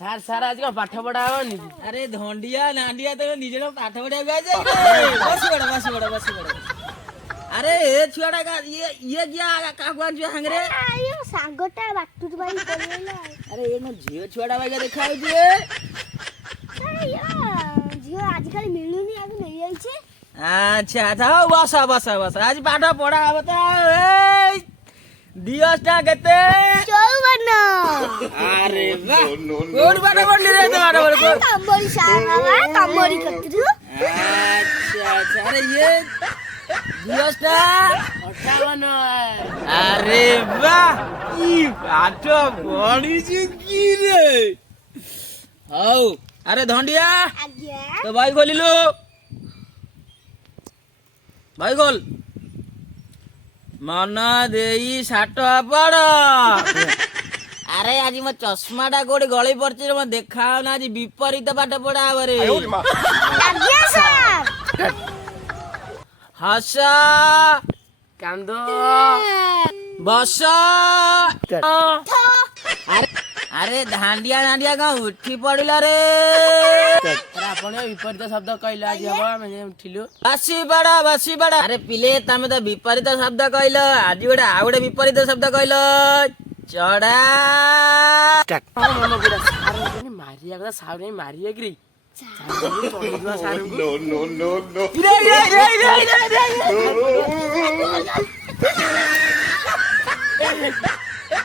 Sir sir ଆଜି କଣ ପାଠ ପଢା ହବନି? ଆରେ ଧଣ୍ଡିଆ ନାଣ୍ଡିଆ ତ ନିଜର ପାଠ ପଢିବାକୁ ଆଇছে ବସି ପଡ। ଆରେ ଏ ଛୁଆଟା ଇଏ କିଆ କାହାକୁ ଆଣିଛୁ ସାଙ୍ଗରେ? ସାଙ୍ଗଟା ବାଟୁରୁ ଭାଇ ପଳେଇଲା। ଆରେ ଏ ମୋ ଝିଅ ଛୁଆଟା ବାଗିଆ ଦେଖା ହଉଛି ଝିଅ ଆଜିକାଲି ମିଳୁନି ଆଜି ନେଇଯାଇଛି। ଆଚ୍ଛା ଆଚ୍ଛା ହଉ ବସ ଆଜି ପାଠ ପଢା ହବ ତ। ଏଇ ଦିଅସଟା କେତେ? 54। ଆରେ ବାଃ କୋଉଠି ପାଠ ପଢିଲି ରେ? ପାଠ ପଢି ତମରି ସାଙ୍ଗା ତମରି କତିରୁ। ଆଚ୍ଛା ଆରେ ଇଏ ଦିଅସଟା 58। ଆରେ ବାଃ କି ପାଠ ପଢିଛୁ କି ରେ? ହଉ ଆରେ ଧଣ୍ଡିଆ ଆଜ୍ଞା। ତ ଭାଇ ଖୋଲିଲୁ ଭାଇ ଖୋଲ ମନ ଦେଇ ଷାଠ ପଡ। ଆରେ ଆଜି ମୋ ଚଷମା ଟା କୋଉଠି ଗଳି ପଡିଛି ରେ? ମୋ ଦେଖା ହଉନା ଆଜି ବିପରୀତ ପାଠ ପଢା ହବ ରେ। ଆଜ୍ଞା ସାର୍। ହସ କାନ୍ଦ ବସ। ଆରେ ଦାଣ୍ଡିଆ କଣ ଉଠି ପଡିଲା ରେ? ଆପଣ ବିପରୀତ ଶବ୍ଦ କହିଲେ ଆଜି ହବ ଆମେ ଉଠିଲୁ। ବସି ପଡ। ଆରେ ପିଲେ ତମେ ତ ବିପରୀତ ଶବ୍ଦ କହିଲ, ଆଜି ଗୋଟେ ଆଉ ଗୋଟେ ବିପରୀତ ଶବ୍ଦ କହିଲ। ଚଢା। ମନେ ପଡିଲା ସାର୍ ମାରିବା କଥା ସାର୍ ମାରିବା କି No.